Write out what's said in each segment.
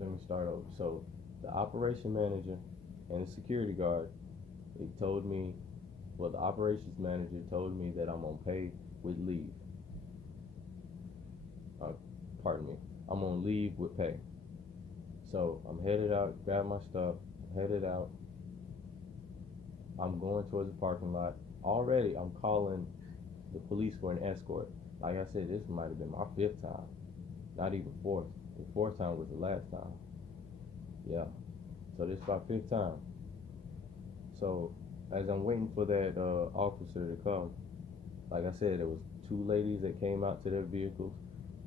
let me start over. So the operation manager and the security guard, they told me, well, the operations manager told me that I'm on pay with leave. Uh, pardon me. I'm on leave with pay. So I'm headed out, grab my stuff, headed out. I'm going towards the parking lot. Already, I'm calling the police for an escort. Like I said, this might have been my fifth time, not even fourth. The fourth time was the last time. Yeah. So this is my fifth time. So as I'm waiting for that officer to come, like I said, there was two ladies that came out to their vehicles.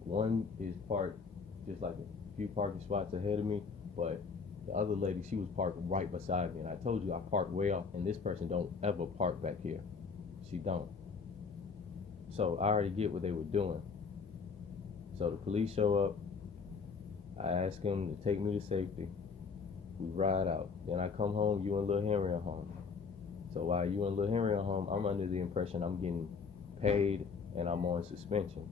One is parked just like a few parking spots ahead of me, but the other lady, she was parked right beside me. And I told you I parked way off, and this person don't ever park back here. She don't. So I already get what they were doing. So the police show up. I ask them to take me to safety. We ride out. Then I come home. You and Lil Henry are home. So while you and Lil Henry are home, I'm under the impression I'm getting paid and I'm on suspension.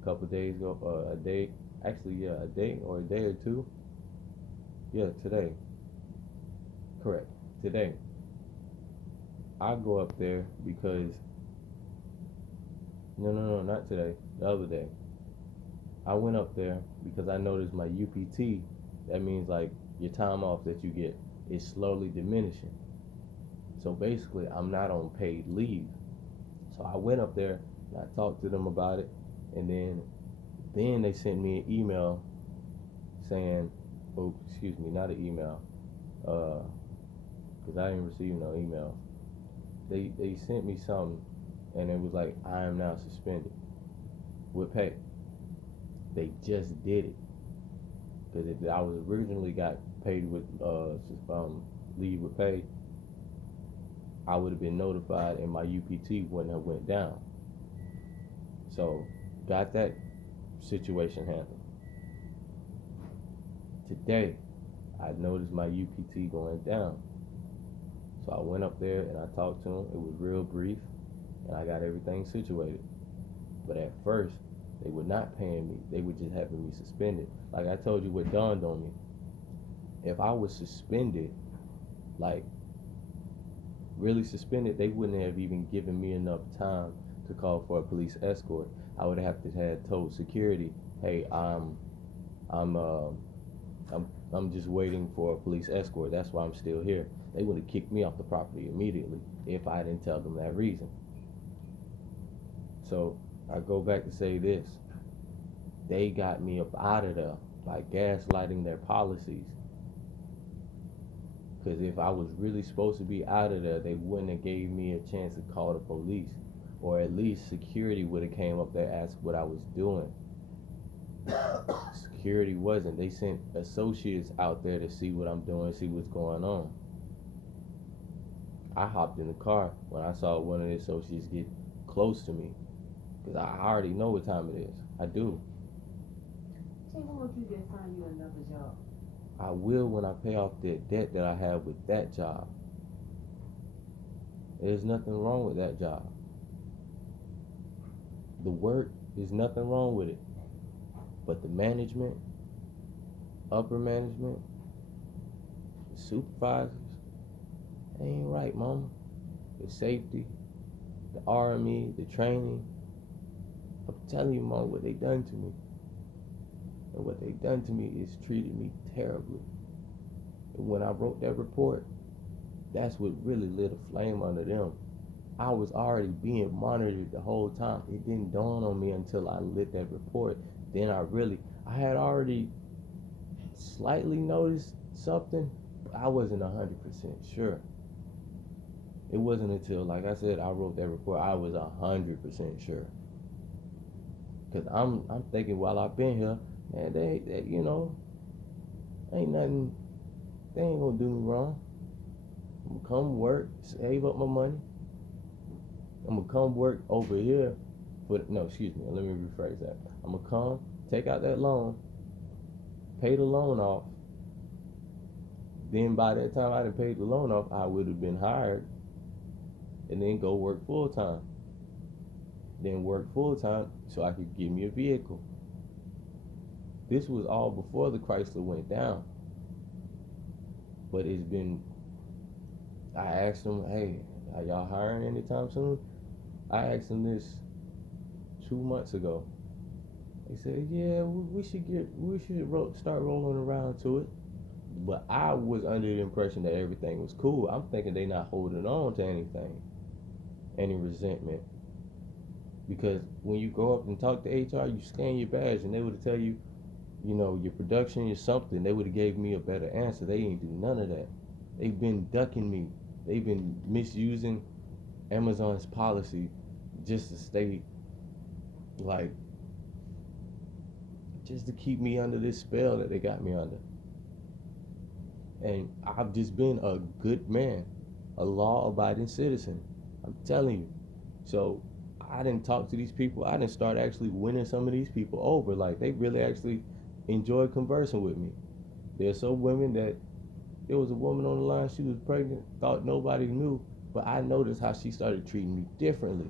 A couple of days ago, a day, actually, yeah, a day or a day or two. Yeah, today. Correct. Today. I go up there because, no, not today. The other day. I went up there because I noticed my UPT, that means like your time off that you get, is slowly diminishing. So basically, I'm not on paid leave. So I went up there and I talked to them about it, and then they sent me an email saying, oh, excuse me, not an email, because I didn't receive no email. They sent me something, and it was like, I am now suspended with pay. They just did it because I was originally got paid with leave with pay. I would have been notified, and my UPT wouldn't have went down. So got that situation handled. Today, I noticed my UPT going down. So I went up there and I talked to him. It was real brief, and I got everything situated. But at first, they were not paying me. They were just having me suspended. Like I told you, what dawned on me, if I was suspended, like really suspended, they wouldn't have even given me enough time to call for a police escort. I would have to have told security, "Hey, I'm I'm just waiting for a police escort. That's why I'm still here." They would have kicked me off the property immediately if I didn't tell them that reason. So I go back to say this: they got me up out of there by gaslighting their policies. Because if I was really supposed to be out of there, they wouldn't have gave me a chance to call the police, or at least security would have came up there asked what I was doing. Security wasn't. They sent associates out there to see what I'm doing, see what's going on. I hopped in the car when I saw one of the associates get close to me, because I already know what time it is. I do. Jay, why don't you just find you another job? I will when I pay off that debt that I have with that job. There's nothing wrong with that job. The work, there's nothing wrong with it. But the management, upper management, the supervisors, they ain't right, mama. The safety, the RME, the training. I'm telling you, mama, what they done to me. And what they done to me is treated me terribly. And when I wrote that report, that's what really lit a flame under them. I was already being monitored the whole time. It didn't dawn on me until I lit that report. Then I had already slightly noticed something, but I wasn't 100% sure. It wasn't until, like I said, I wrote that report, I was 100% sure. Cause I'm thinking while I've been here, man, they ain't nothing. They ain't gonna do me wrong. I'm gonna come work, save up my money. I'm gonna come work over here no, excuse me, let me rephrase that. I'm gonna come, take out that loan, pay the loan off. Then by that time I done paid the loan off, I would have been hired, and then go work full time. Then work full time so I could get me a vehicle. This was all before the Chrysler went down. But it's been, I asked them, hey, are y'all hiring anytime soon? I asked them this 2 months ago. They said, yeah, we should start rolling around to it. But I was under the impression that everything was cool. I'm thinking they not holding on to anything, any resentment. Because when you go up and talk to HR, you scan your badge and they would tell you, you know, your production is something. They would have gave me a better answer. They ain't do none of that. They've been ducking me. They've been misusing Amazon's policy just to stay, like, just to keep me under this spell that they got me under. And I've just been a good man, a law-abiding citizen. I'm telling you. So I didn't talk to these people. I didn't start actually winning some of these people over. Like, they really actually enjoy conversing with me. There's some women that, there was a woman on the line, she was pregnant, thought nobody knew, but I noticed how she started treating me differently.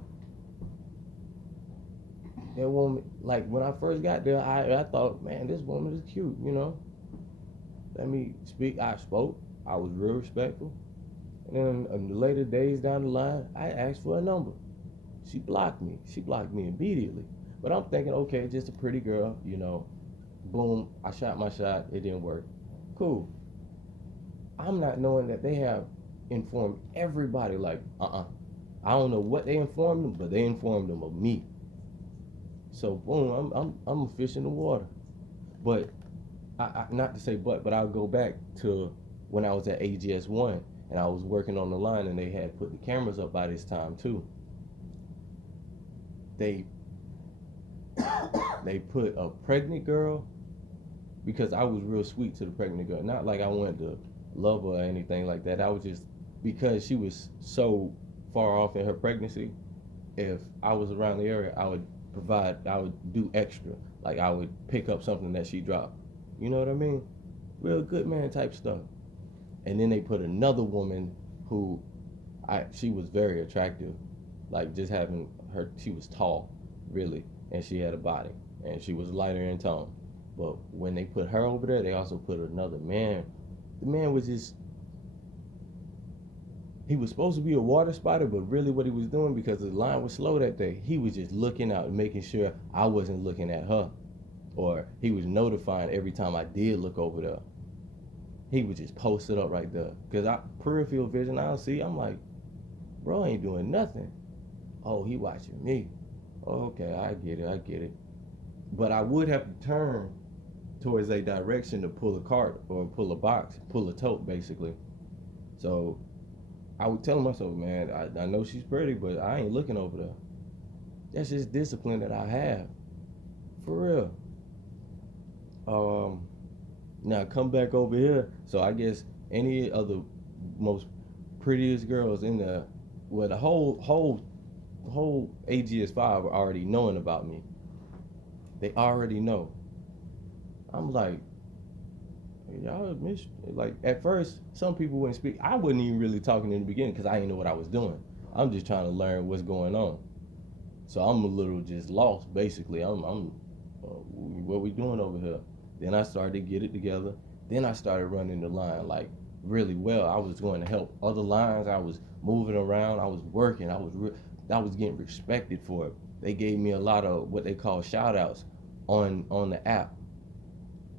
That woman, like, when I first got there, I thought, man, this woman is cute, you know. Let me speak. I spoke. I was real respectful. And then in the later days down the line, I asked for a number. She blocked me. She blocked me immediately. But I'm thinking, okay, just a pretty girl, you know. Boom, I shot my shot. It didn't work. Cool. I'm not knowing that they have informed everybody, like, I don't know what they informed them, but they informed them of me. So boom, I'm a fish in the water. But I not to say but I'll go back to when I was at AGS 1 and I was working on the line and they had put the cameras up by this time too. They put a pregnant girl, because I was real sweet to the pregnant girl. Not like I wanted to love her or anything like that. I was just, because she was so far off in her pregnancy, if I was around the area, I would do extra. Like, I would pick up something that she dropped. You know what I mean? Real good man type stuff. And then they put another woman who, she was very attractive. Like, just having her, she was tall, really, and she had a body, and she was lighter in tone. But when they put her over there, they also put another man. The man was just, he was supposed to be a water spotter, but really what he was doing, because the line was slow that day, he was just looking out and making sure I wasn't looking at her. Or he was notifying every time I did look over there. He would just post it up right there. Because peripheral vision, I'll see, I'm like, bro, ain't doing nothing. Oh, he watching me. Okay, I get it. But I would have to turn towards a direction to pull a cart or pull a box, pull a tote, basically. So I would tell myself, man, I know she's pretty, but I ain't looking over there. That's just discipline that I have. For real. Now come back over here. So I guess any of the most prettiest girls in the, well, the whole AGS 5 are already knowing about me. They already know. I'm like, y'all miss, like, at first some people wouldn't speak. I wasn't even really talking in the beginning because I didn't know what I was doing. I'm just trying to learn what's going on. So I'm a little just lost, basically. What we doing over here? Then I started to get it together. Then I started running the line like really well. I was going to help other lines. I was moving around. I was working. I was getting respected for it. They gave me a lot of what they call shout outs on the app.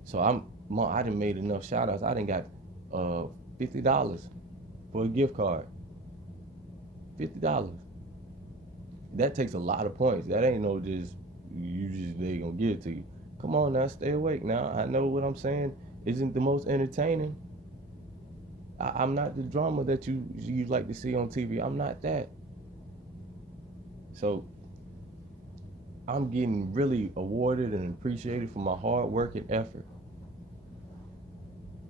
So I done made enough shout outs. I done got $50 for a gift card. $50. That takes a lot of points. That ain't no just they gonna give it to you. Come on now, stay awake now. I know what I'm saying isn't the most entertaining. I'm not the drama that you like to see on TV. I'm not that. So I'm getting really awarded and appreciated for my hard work and effort.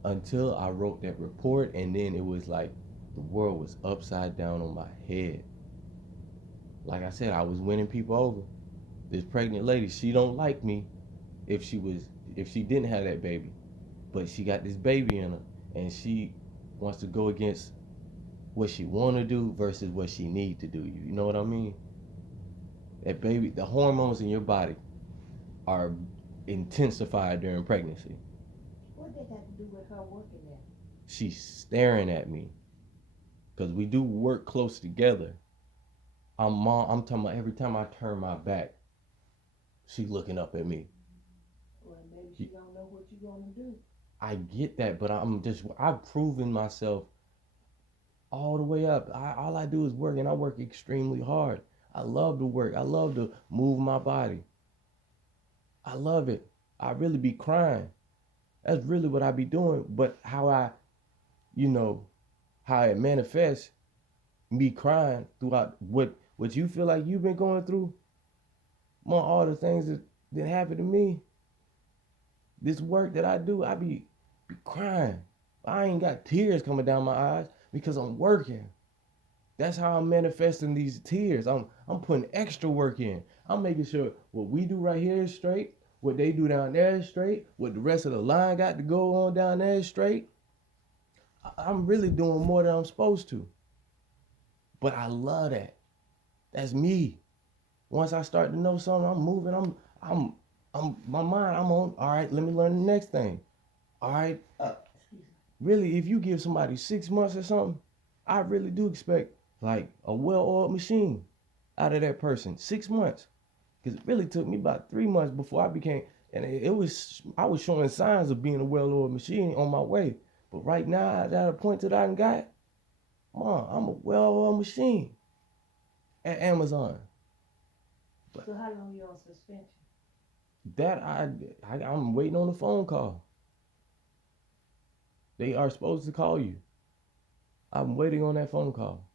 Until I wrote that report, and then it was like the world was upside down on my head. Like I said, I was winning people over. This pregnant lady, she don't like me if she didn't have that baby. But she got this baby in her, and she wants to go against what she want to do versus what she need to do. You know what I mean? That baby, the hormones in your body are intensified during pregnancy. What that got to do with her working there? She's staring at me because we do work close together. I'm talking about every time I turn my back, she looking up at me. Well, maybe she don't know what you gonna do. I get that, but I've proven myself all the way up. All I do is work, and I work extremely hard. I love to work. I love to move my body. I love it. I really be crying. That's really what I be doing. But how it manifests, me crying throughout what you feel like you've been going through, more all the things that happened to me. This work that I do, I be crying. I ain't got tears coming down my eyes because I'm working. That's how I'm manifesting these tears. I'm putting extra work in. I'm making sure what we do right here is straight, what they do down there is straight, what the rest of the line got to go on down there is straight. I'm really doing more than I'm supposed to. But I love that. That's me. Once I start to know something, I'm moving. I'm my mind. I'm on. All right, let me learn the next thing. All right. Really, if you give somebody 6 months or something, I really do expect like a well-oiled machine out of that person. 6 months, because it really took me about 3 months before I became. And I was showing signs of being a well-oiled machine on my way. But right now, at a point that I done got, Mom, I'm a well-oiled machine at Amazon. So how long you on suspension? That I'm waiting on a phone call. They are supposed to call you. I'm waiting on that phone call.